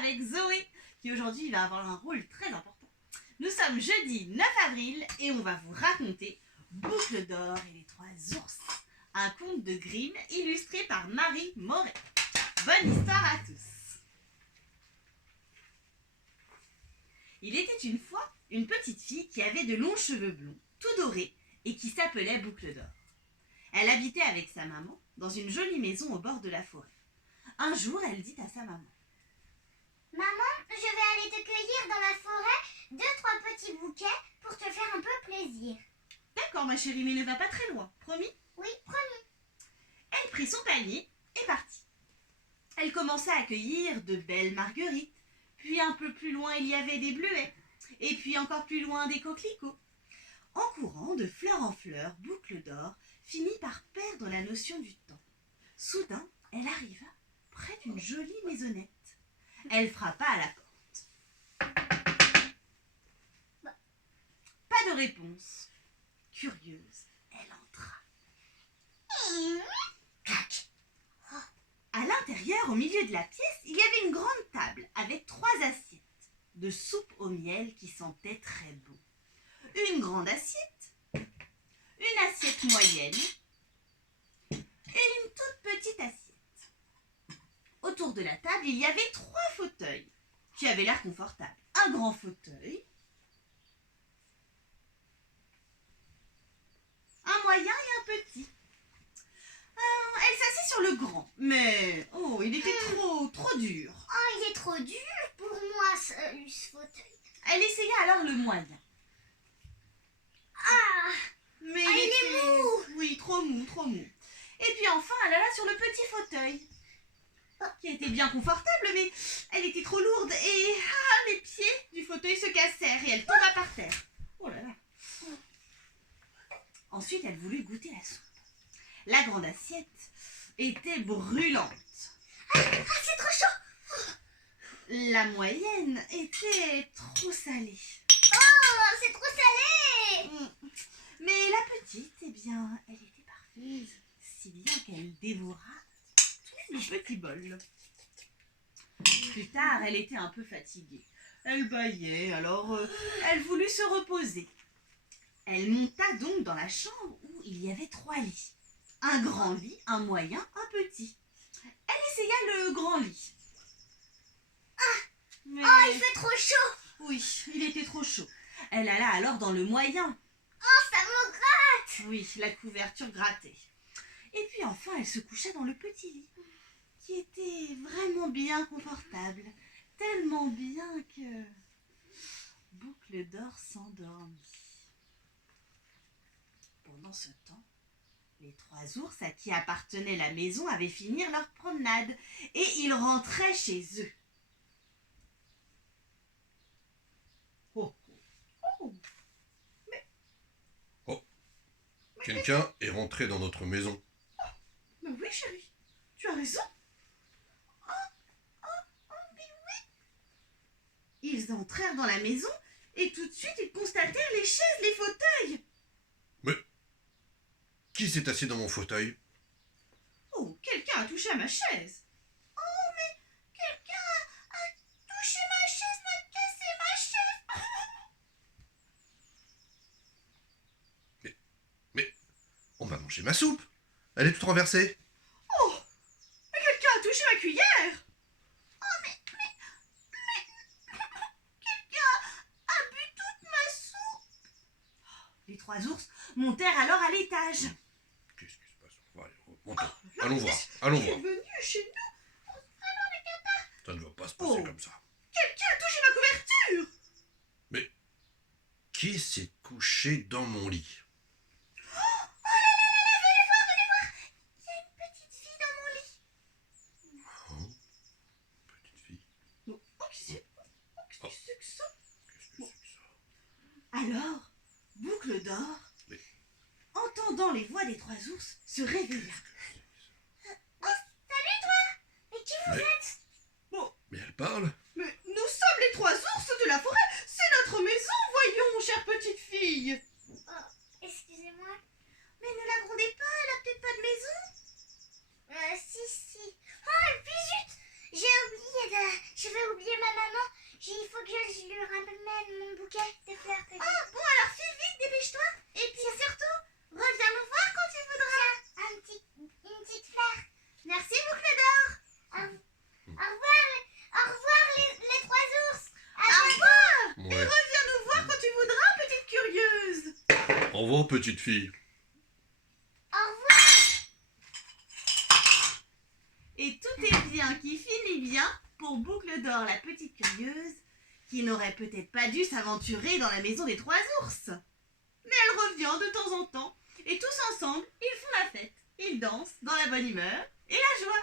avec Zoé, qui aujourd'hui va avoir un rôle très important. Nous sommes jeudi 9 avril et on va vous raconter Boucle d'or et les trois ours, un conte de Grimm illustré par Marie Moret. Bonne histoire à tous. Il était une fois une petite fille qui avait de longs cheveux blonds, tout dorés, et qui s'appelait Boucle d'or. Elle habitait avec sa maman dans une jolie maison au bord de la forêt. Un jour, elle dit à sa maman: Maman, je vais aller te cueillir dans la forêt 2-3 petits bouquets pour te faire un peu plaisir. D'accord, ma chérie, mais ne va pas très loin, promis? Oui, promis. Elle prit son panier et partit. Elle commença à cueillir de belles marguerites, puis un peu plus loin il y avait des bleuets, et puis encore plus loin des coquelicots. En courant de fleur en fleur, Boucle d'or finit par perdre la notion du temps. Soudain, elle arriva près d'une jolie maisonnette. Elle frappa à la porte. Pas de réponse. Curieuse, elle entra. Clac. À l'intérieur, au milieu de la pièce, il y avait une grande table avec 3 assiettes de soupe au miel qui sentait très bon. Une grande assiette, une assiette moyenne et une toute petite assiette. Autour de la table, il y avait 3 fauteuils qui avaient l'air confortables. Un grand fauteuil, un moyen et un petit. Elle s'assit sur le grand, mais il était trop dur. Oh, il est trop dur pour moi ce fauteuil. Elle essaya alors le moyen. Mais il est mou. Oui, trop mou. Et puis enfin, elle alla sur le petit fauteuil, qui était bien confortable, mais elle était trop lourde et les pieds du fauteuil se cassèrent et elle tomba par terre. Oh là là. Ensuite, elle voulut goûter la soupe. La grande assiette était brûlante. C'est trop chaud. La moyenne était trop salée. Oh, c'est trop salé. Mais la petite, eh bien, elle était parfaite, si bien qu'elle dévora tout le petit bol. Plus tard, elle était un peu fatiguée. Elle bâillait, alors elle voulut se reposer. Elle monta donc dans la chambre où il y avait 3 lits. Un grand lit, un moyen, un petit. Elle essaya le grand lit. Mais... Oh, il fait trop chaud. Oui, il était trop chaud. Elle alla alors dans le moyen. Oh, ça me gratte. Oui, la couverture grattait. Et puis enfin, elle se coucha dans le petit lit, qui était vraiment bien confortable. Tellement bien que Boucle d'or s'endormit. Pendant ce temps, les 3 ours à qui appartenait la maison avaient fini leur promenade et ils rentraient chez eux. Quelqu'un est rentré dans notre maison. Mais oui, chérie, tu as raison. Mais oui. Ils entrèrent dans la maison et tout de suite ils constatèrent les chaises, les fauteuils. Mais qui s'est assis dans mon fauteuil? Oh, quelqu'un a touché à ma chaise. Oh, mais quelqu'un a touché ma chaise, n'a cassé ma chaise. Mais on va manger ma soupe. Elle est toute renversée. Oh, mais quelqu'un a touché ma cuillère. Oh, mais quelqu'un a bu toute ma soupe. Les 3 ours montèrent alors à l'étage. Qu'est-ce qui se passe? On va aller, montons. Allons voir. Allons voir. Venu chez nous. Ça ne va pas se passer comme ça. Quelqu'un a touché ma couverture. Mais qui s'est couché dans mon lit? Alors, Boucle d'or, entendant les voix des 3 ours, se réveilla. Salut toi. Mais qui vous êtes? Mais elle parle? Mais nous sommes les 3 ours de la forêt. C'est notre maison, voyons, chère petite fille. Oh, excusez-moi. Mais ne la grondez pas, elle a peut-être pas de maison. Si. Oh, et puis zut, je vais oublier Merci, Boucle d'Or. Au revoir les trois ours. Au revoir. Et Ouais. reviens nous voir quand tu voudras, petite curieuse. Au revoir, petite fille. Au revoir. Et tout est bien qui finit bien pour Boucle d'Or, la petite curieuse, qui n'aurait peut-être pas dû s'aventurer dans la maison des trois ours. Mais elle revient de temps en temps, et tous ensemble, ils font la fête. Ils dansent dans la bonne humeur et la joie.